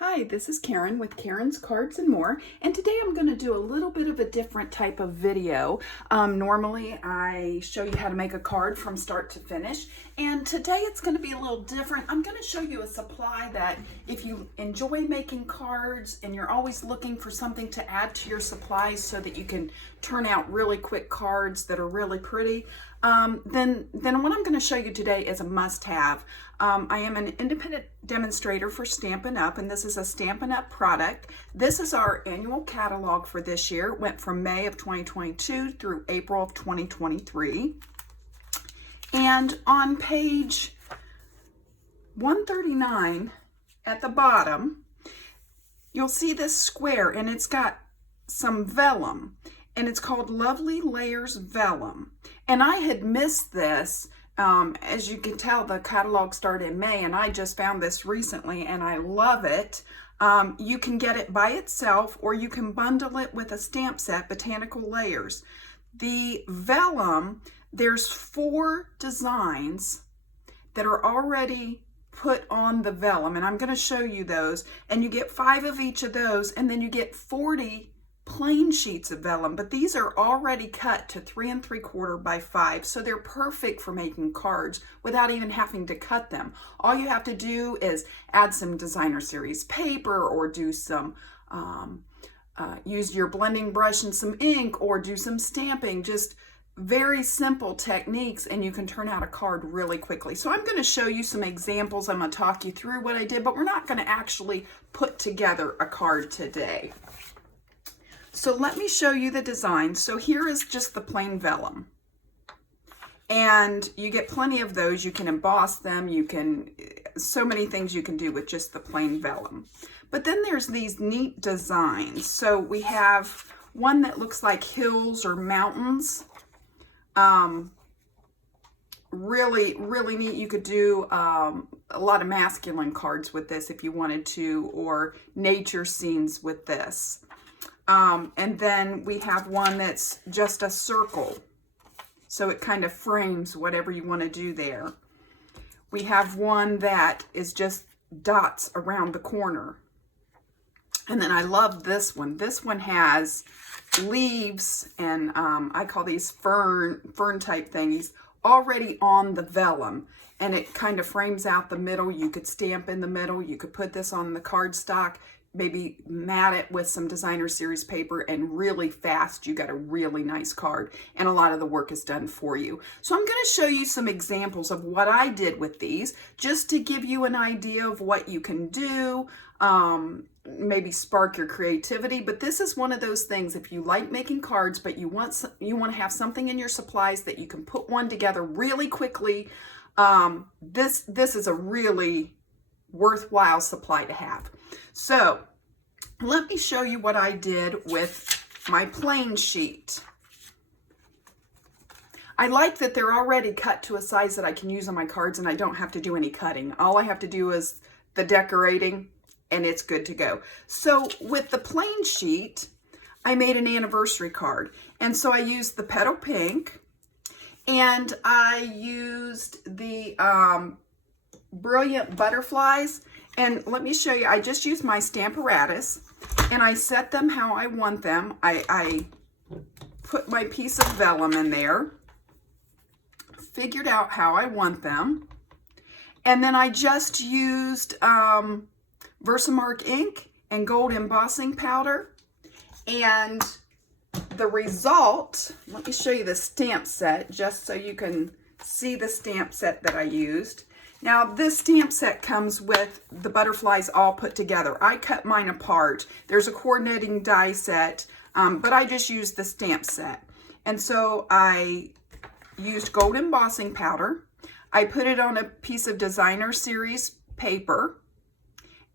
Hi, this is Karen with Karen's Cards and More, and today I'm going to do a little bit of a different type of video. Normally I show you how to make a card from start to finish, and today it's going to be a little different. I'm going to show you a supply that if you enjoy making cards and you're always looking for something to add to your supplies so that you can turn out really quick cards that are really pretty, then what I'm going to show you today is a must-have. I am an independent demonstrator for Stampin Up, and this is a Stampin Up product. This is our annual catalog for this year. It went from May of 2022 through April of 2023. And on page 139 at the bottom, you'll see this square, and it's got some vellum, and it's called Lovely Layers Vellum. And I had missed this. As you can tell, the catalog started in May, and I just found this recently, and I love it. You can get it by itself, or you can bundle it with a stamp set, Botanical Layers. The vellum, there's 4 designs that are already put on the vellum, and I'm going to show you those. And you get 5 of each of those, and then you get 40 plain sheets of vellum, but these are already cut to 3 3/4 by 5, so they're perfect for making cards without even having to cut them. All you have to do is add some designer series paper, or do some use your blending brush and some ink, or do some stamping. Just very simple techniques, and you can turn out a card really quickly. So I'm going to show you some examples. I'm going to talk you through what I did, but we're not going to actually put together a card today. So let me show you the design. So here is just the plain vellum. And you get plenty of those. You can emboss them. You can, so many things you can do with just the plain vellum. But then there's these neat designs. So we have one that looks like hills or mountains. Really, really neat. You could do a lot of masculine cards with this if you wanted to, or nature scenes with this. And then we have one that's just a circle, so it kind of frames whatever you want to do there. We have one that is just dots around the corner. And then I love this one. This one has leaves, and I call these fern type thingies, already on the vellum. And it kind of frames out the middle. You could stamp in the middle. You could put this on the cardstock, maybe mat it with some designer series paper, and really fast you got a really nice card, and a lot of the work is done for you. So I'm going to show you some examples of what I did with these, just to give you an idea of what you can do, maybe spark your creativity. But this is one of those things, if you like making cards but you want to have something in your supplies that you can put one together really quickly, this is a really worthwhile supply to have. So let me show you what I did with my plain sheet. I like that they're already cut to a size that I can use on my cards, and I don't have to do any cutting. All I have to do is the decorating, and it's good to go. So with the plain sheet, I made an anniversary card. And so I used the petal pink, and I used the Brilliant Butterflies. And let me show you, I just used my Stamparatus, and I set them how I want them. I put my piece of vellum in there, figured out how I want them, and then I just used Versamark ink and gold embossing powder. And the result, let me show you the stamp set just so you can see the stamp set that I used. Now, this stamp set comes with the butterflies all put together. I cut mine apart. There's a coordinating die set, but I just used the stamp set. And so I used gold embossing powder. I put it on a piece of designer series paper,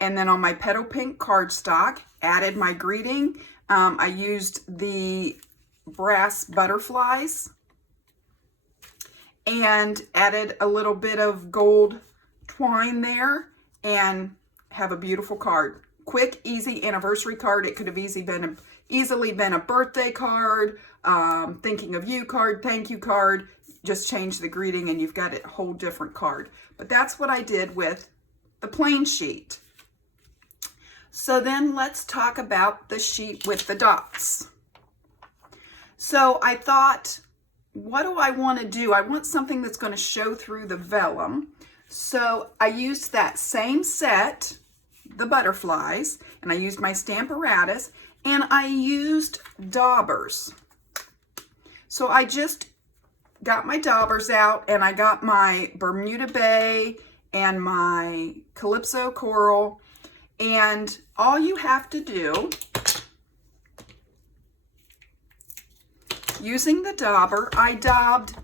and then on my petal pink cardstock, added my greeting. I used the brass butterflies, and added a little bit of gold twine there, and have a beautiful card. Quick, easy anniversary card. It could have easily been a birthday card, thinking of you card, thank you card. Just change the greeting and you've got a whole different card. But that's what I did with the plain sheet. So then let's talk about the sheet with the dots. So I thought, what do I want to do? I want something that's going to show through the vellum. So I used that same set, the butterflies, and I used my Stamparatus, and I used daubers. So I just got my daubers out, and I got my Bermuda Bay and my Calypso Coral, and all you have to do, using the dauber, I daubed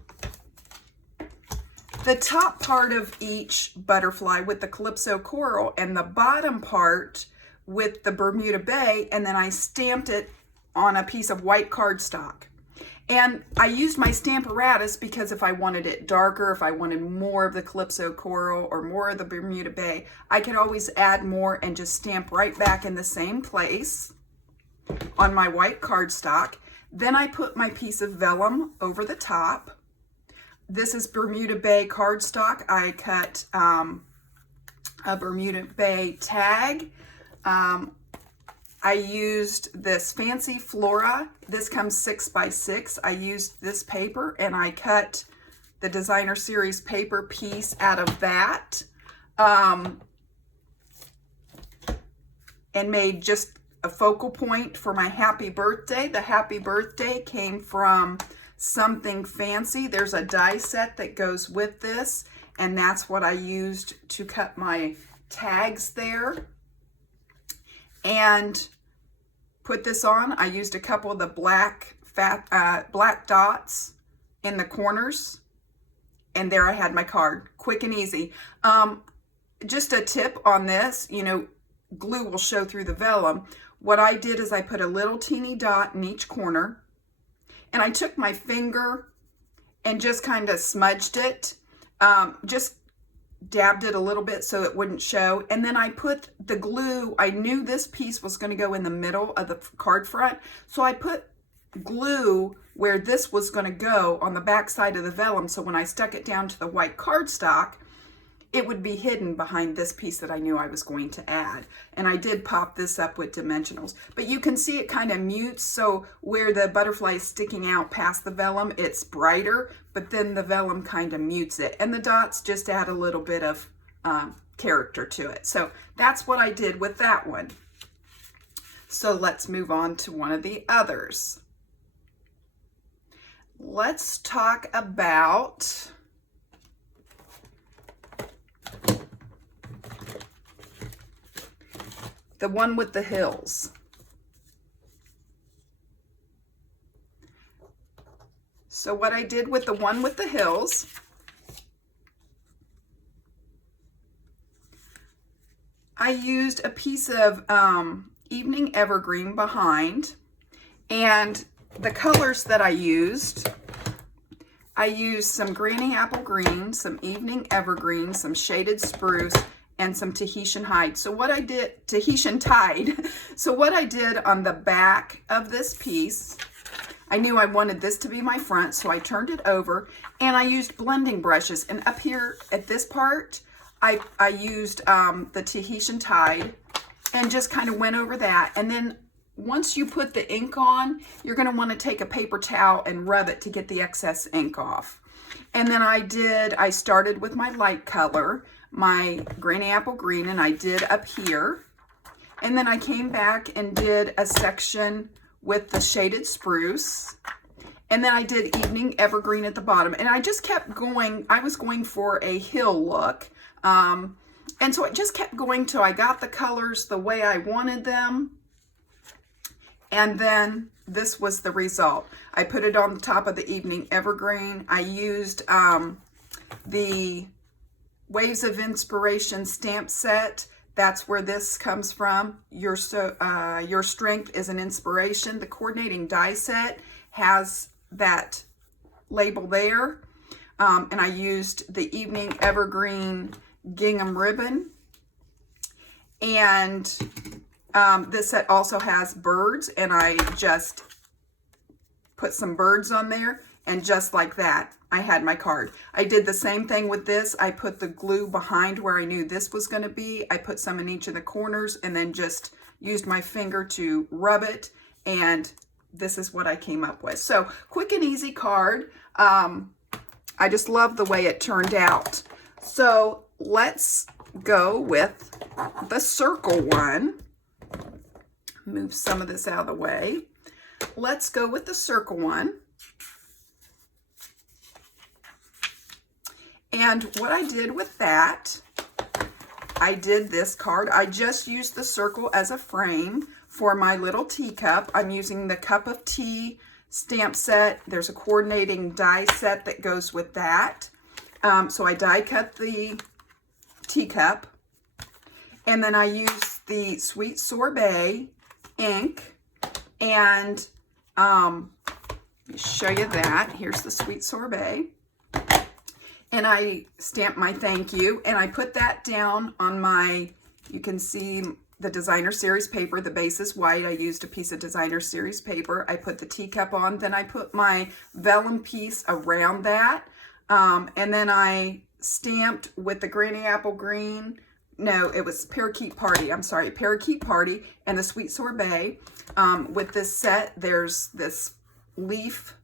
the top part of each butterfly with the Calypso Coral and the bottom part with the Bermuda Bay, and then I stamped it on a piece of white cardstock. And I used my Stamparatus because if I wanted it darker, if I wanted more of the Calypso Coral or more of the Bermuda Bay, I could always add more and just stamp right back in the same place on my white cardstock. Then I put my piece of vellum over the top. This is Bermuda Bay cardstock. I cut a Bermuda Bay tag. I used this Fancy Flora. This comes 6x6. I used this paper and I cut the Designer Series paper piece out of that and made just a focal point for my happy birthday. The happy birthday came from Something Fancy. There's a die set that goes with this, and that's what I used to cut my tags there. And put this on. I used a couple of the black dots in the corners, and there I had my card. Quick and easy. Just a tip on this, you know, glue will show through the vellum. What I did is I put a little teeny dot in each corner, and I took my finger and just kind of smudged it, just dabbed it a little bit so it wouldn't show. And then I put the glue. I knew this piece was going to go in the middle of the card front, so I put glue where this was going to go on the back side of the vellum, so when I stuck it down to the white cardstock, it would be hidden behind this piece that I knew I was going to add. And I did pop this up with dimensionals, but you can see it kind of mutes, so where the butterfly is sticking out past the vellum, it's brighter, but then the vellum kind of mutes it, and the dots just add a little bit of character to it. So that's what I did with that one. So let's move on to one of the others. Let's talk about the one with the hills. So what I did with the one with the hills, I used a piece of Evening Evergreen behind, and the colors that I used some Granny Apple Green, some Evening Evergreen, some Shaded Spruce, and some Tahitian Hide. So what I did, Tahitian Tide. So what I did on the back of this piece, I knew I wanted this to be my front, so I turned it over, and I used blending brushes. And up here at this part, I used the Tahitian Tide and just kind of went over that. And then once you put the ink on, you're going to want to take a paper towel and rub it to get the excess ink off. And then I started with my light color, my Granny Apple Green, and I did up here. And then I came back and did a section with the Shaded Spruce. And then I did Evening Evergreen at the bottom. And I just kept going. I was going for a hill look. And so it just kept going till I got the colors the way I wanted them. And then this was the result. I put it on the top of the Evening Evergreen. I used the Waves of Inspiration stamp set. That's where this comes from. Your Strength is an Inspiration. The coordinating die set has that label there. And I used the Evening Evergreen gingham ribbon. And this set also has birds, and I just put some birds on there. And just like that, I had my card. I did the same thing with this. I put the glue behind where I knew this was going to be. I put some in each of the corners and then just used my finger to rub it. And this is what I came up with. So quick and easy card. I just love the way it turned out. So let's go with the circle one. Move some of this out of the way. Let's go with the circle one. And what I did with that, I did this card. I just used the circle as a frame for my little teacup. I'm using the cup of tea stamp set. There's a coordinating die set that goes with that. So I die cut the teacup. And then I used the Sweet Sorbet ink. And let me show you that. Here's the Sweet Sorbet. And I stamped my thank you, and I put that down on my, you can see the designer series paper. The base is white. I used a piece of designer series paper. I put the teacup on, then I put my vellum piece around that, and then I stamped with the Granny Apple Green. No, it was Parakeet Party. I'm sorry, Parakeet Party and the Sweet Sorbet. With this set, there's this leaf,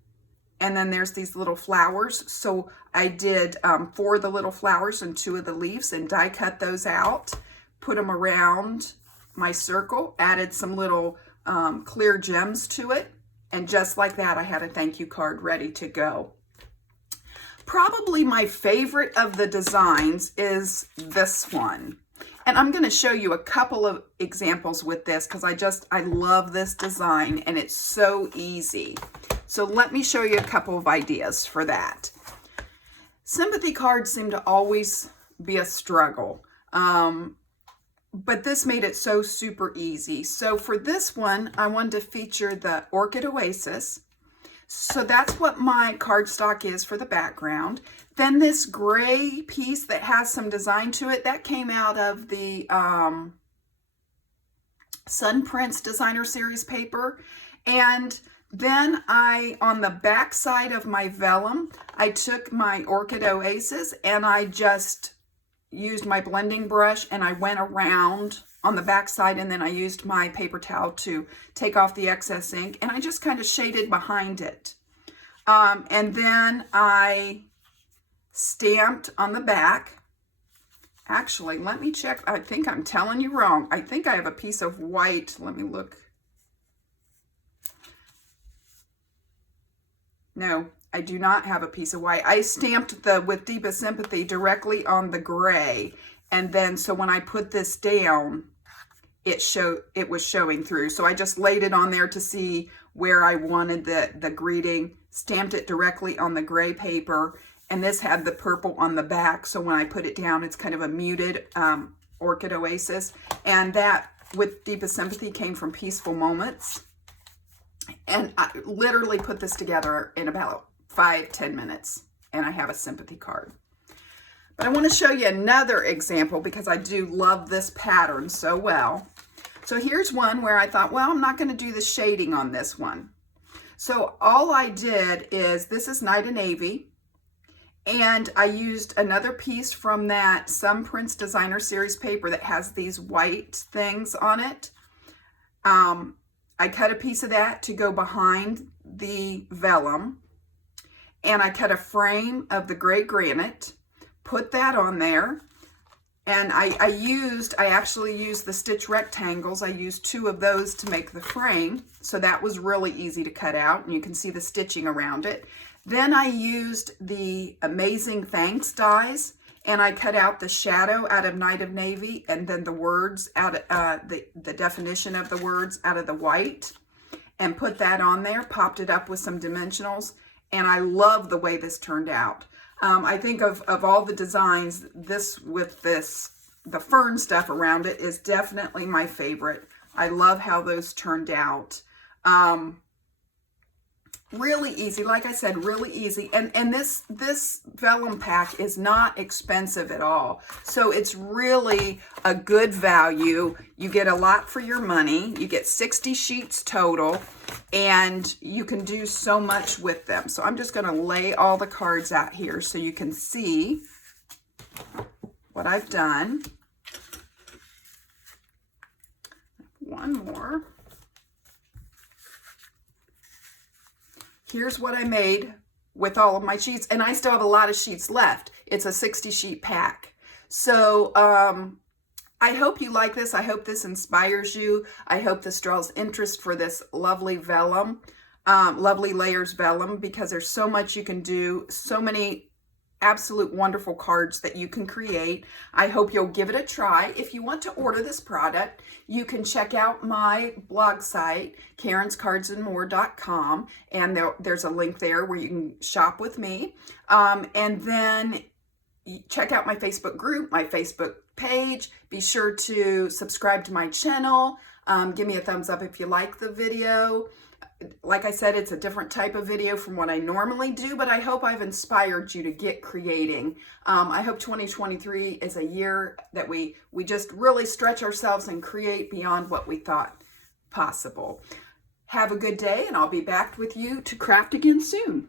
and then there's these little flowers. So I did 4 of the little flowers and 2 of the leaves and die cut those out, put them around my circle, added some little clear gems to it. And just like that, I had a thank you card ready to go. Probably my favorite of the designs is this one. And I'm going to show you a couple of examples with this because I love this design and it's so easy. So let me show you a couple of ideas for that. Sympathy cards seem to always be a struggle, but this made it so super easy. So for this one, I wanted to feature the Orchid Oasis. So that's what my cardstock is for the background. Then this gray piece that has some design to it, that came out of the Sun Prince Designer Series paper. And then on the back side of my vellum, I took my Orchid Oasis and I just used my blending brush and I went around on the back side, and then I used my paper towel to take off the excess ink, and I just kind of shaded behind it. And then I stamped on the back. Actually, let me check. I think I'm telling you wrong. I think I have a piece of white. Let me look. No, I do not have a piece of white. I stamped the With Deepest Sympathy directly on the gray. And then, so when I put this down, it was showing through. So I just laid it on there to see where I wanted the greeting, stamped it directly on the gray paper. And this had the purple on the back. So when I put it down, it's kind of a muted Orchid Oasis. And that With Deepest Sympathy came from Peaceful Moments. And I literally put this together in about 5-10 minutes. And I have a sympathy card. But I want to show you another example because I do love this pattern so well. So here's one where I thought, well, I'm not going to do the shading on this one. So all I did is, this is Night of Navy. And I used another piece from that Sun Prince Designer Series paper that has these white things on it. I cut a piece of that to go behind the vellum. And I cut a frame of the gray granite, put that on there. And I actually used the stitch rectangles. I used 2 of those to make the frame. So that was really easy to cut out. And you can see the stitching around it. Then I used the Amazing Thanks dies. And I cut out the shadow out of Night of Navy. And then the words out of, the definition of the words out of the white. And put that on there. Popped it up with some dimensionals. And I love the way this turned out. I think of all the designs, this with the fern stuff around it is definitely my favorite. I love how those turned out. Really easy, like I said, really easy. And this vellum pack is not expensive at all. So it's really a good value. You get a lot for your money. You get 60 sheets total. and you can do so much with them. So I'm just going to lay all the cards out here so you can see what I've done. One more. Here's what I made with all of my sheets, and I still have a lot of sheets left. It's a 60 sheet pack. So I hope you like this. I hope this inspires you. I hope this draws interest for this lovely vellum, Lovely Layers vellum, because there's so much you can do, so many absolute wonderful cards that you can create. I hope you'll give it a try. If you want to order this product, you can check out my blog site, karenscardsandmore.com, and there's a link there where you can shop with me. And then check out my Facebook group, my Facebook page. Be sure to subscribe to my channel. Give me a thumbs up if you like the video. Like I said, it's a different type of video from what I normally do, but I hope I've inspired you to get creating. I hope 2023 is a year that we just really stretch ourselves and create beyond what we thought possible. Have a good day, and I'll be back with you to craft again soon.